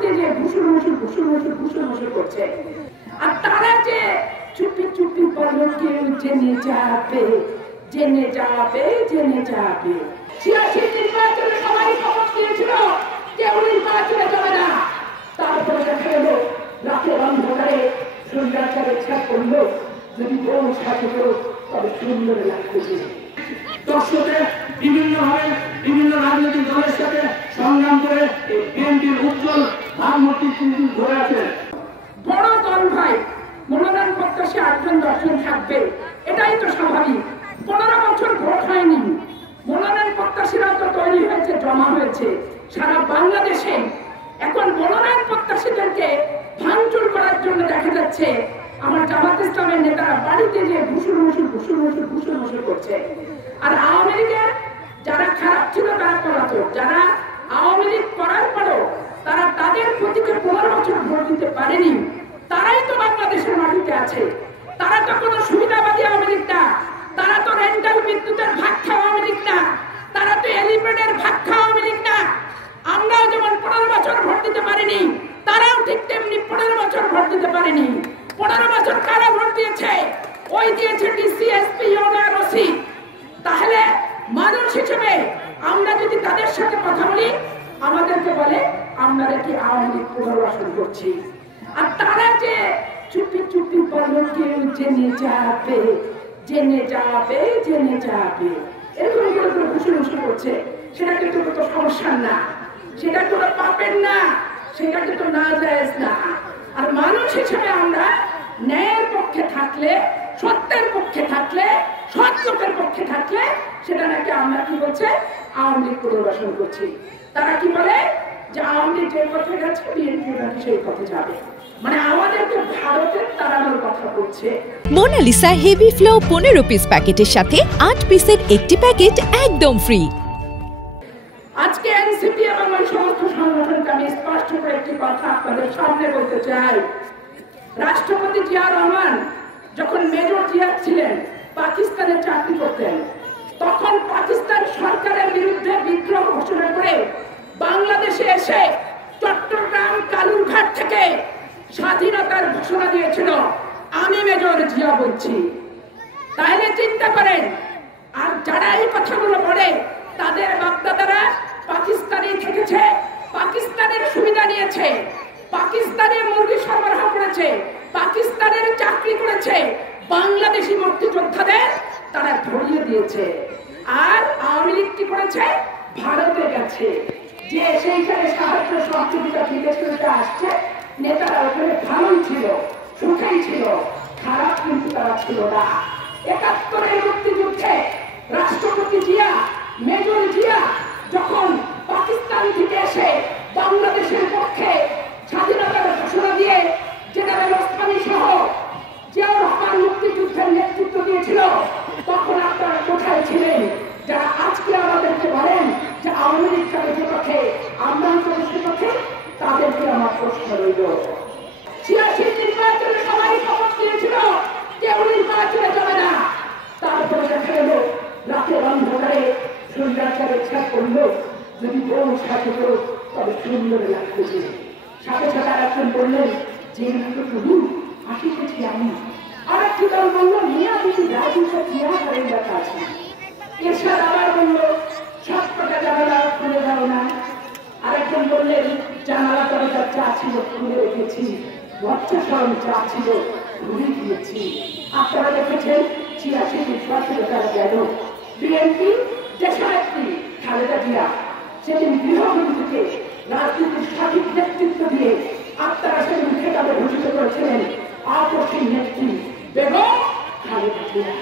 বাড়িতে যে ঘুষুর করছে। আর তারা যে চুপি চুপি বলল কেউ জেনে যাবে। 86 নির্বাচনে সবাই শপথ নিয়েছিল কেউ নির্বাচনে যাবে না। তারপরে দেখা গেল রাতের অন্ধকারে সন্ধ্যাচারে ইচ্ছা করলো যদি বউ সাথে করো তবে সুন্দর লাগবে। দর্শকে বিভিন্নভাবে বিভিন্ন রাজনৈতিক দলের সাথে সংগ্রাম করে বিএনপির উজ্জ্বল ভাবমূর্তি ধরে আছে। বড় দল ভাই মনোনয়ন প্রত্যাশী 8-10 থাকবে, এটাই তো স্বাভাবিক। 15 বছর ভোট হয়নি, মনোনয়ন প্রত্যাশীরা তো তৈরি হয়েছে, জমা হয়েছে সারা বাংলাদেশে। এখন মনোনয়ন প্রত্যাশীদেরকে ভাঙচুর করার জন্য দেখা যাচ্ছে আমার জামাত ইসলামের নেতারা বাড়িতে যে ঘুষুর করছে। আর আওয়ামী লীগের যারা খারাপ ছিল তারা পলাতক, যারা আওয়ামী লীগ করার পরও তারা তাদের প্রতীকে 15 বছর ভোট দিতে পারেনি, তারাই তো বাংলাদেশের মাটিতে আছে। তারা তো কোনো সুবিধাবাদী আওয়ামী লীগ না, তারা তো রেন্টাল বিদ্যুতের ভাগ খাওয়া আওয়ামী লীগ না, তারা তো এলিভেটের ভাগ খাওয়া আওয়ামী লীগ না। আমরাও যেমন 15 বছর ভোট দিতে পারিনি, তারাও ঠিক তেমনি 15 বছর ভোট দিতে পারেনি। 15 বছর কারা ভোট দিয়েছে? ওই দিয়েছে ডিসি, এসপি, ইউনিয়ন ওসি। তাহলে মানুষ হিসেবে আমরা যদি তাদের সাথে কথা বলি, আমাদেরকে বলে আমরা কি আওয়ামী লীগ পুনর্বাসন করছি। আর তারা যে চুপি চুপি বলল কেউ জেনে যাবে এরকম করে ঘুষুর করছে, সেটা কিন্তু কোনো সমস্যা না, সেটা কোনো পাপের না, সেটা কিন্তু না জায়েজ না। আর মানুষ হিসেবে আমরা ন্যায়ের পক্ষে থাকলে, সত্যের পক্ষে থাকলে, সৎ লোকের পক্ষে থাকলে সেটা নাকি আমরা কি বলছে আওয়ামী লীগ পুনর্বাসন করছি। তারা কি বলে যে আওয়ামী লীগ যে পথে গেছে বিএনপি নাকি সেই পথে যাবে, মানে আমাদেরকে ভারতের তাড়ানোর কথা বলছে। মোনালিসা হেভি ফ্লো 15 পিস প্যাকেটের সাথে 8 পিসের একটি প্যাকেট একদম ফ্রি। আজকে এনসিপি এবং ওই সমস্ত সংগঠনকে আমি স্পষ্ট করে একটি কথা আপনাদের সামনে বলতে চাই। রাষ্ট্রপতি জিয়া রহমান যখন মেজর জিয়া ছিলেন, পাকিস্তানে চাকরি করতেন, তখন পাকিস্তান সরকারের বিরুদ্ধে বিদ্রোহ ঘোষণা করে বাংলাদেশে এসে চট্টগ্রাম কালুরঘাট থেকে স্বাধীনতার ঘোষণা দিয়েছিল। আমি মেজর জিয়া বলছি। তাহলে চিন্তা করেন, আর যারা এই কথাগুলো বলে তাদের বাপদাদারা পাকিস্তানে থেকেছে, পাকিস্তানের সুবিধা নিয়েছে, পাকিস্তানের মুরগি সরবরাহ করেছে, পাকিস্তানের চাকরি করেছে, বাংলাদেশি মুক্তিযোদ্ধাদের তারা ধরিয়ে দিয়েছে। আর আওয়ামী লীগ কি করেছে? ভারতে গেছে, যে সেইখানে সাহায্য সহযোগিতা বিদেশ থেকে আসছে। নেতারা ওখানে ভালোই ছিল, সুখেই ছিল, খারাপ কিন্তু তারা ছিল না। 71-এর মুক্তিযুদ্ধে রাষ্ট্রপতি জিয়া, মেজর জিয়া যখন পাকিস্তান থেকে এসে বাংলাদেশের পক্ষে স্বাধীনতার ঘোষণা দিয়ে জেনারেল ওসমানী সহ জিয়াউর রহমান মুক্তিযুদ্ধের নেতৃত্ব দিয়েছিল, তখন আপনারা কোথায় ছিলেন? যারা আজকে আমাদেরকে বলেন যে আওয়ামী লীগ তাদের পক্ষে, আমরা তাদের পক্ষে, তাদেরকে আমার প্রশ্ন রইল। 86 নির্বাচনে সবাই শপথ নিয়েছিল কেউ নির্বাচনে যাবে না। তারপরে দেখা গেল রাতের অন্ধকারে সন্ধ্যাচারে ইচ্ছা করলো যদি বউ সাথে করো তবে সুন্দর লাগবে। সাথে সাথে আরেকজন বললেন যে তুমি আসিতেছি আমি। আর একটি দল বলল মিয়া যদি রাজনীতি মিয়া করেন দেখা আছে। এরশাদ আবার বলল সব কটা জানালা খুলে দাও না। আরেকজন বললেন জানালা দরজা চা ছিল খুলে রেখেছি, লজ্জা শরম চা ছিল ভুলে গিয়েছি। আপনারা দেখেছেন 86 নির্বাচনে তারা গেল। বিএনপি দেশনেত্রী খালেদা জিয়া সেদিন গৃহবধূ থেকে রাজনীতির সঠিক নেতৃত্ব দিয়ে আপনারা সেদিন খেতাবে ঘোষিত করেছিলেন আপসী নেত্রী বেগম খালেদা জিয়া।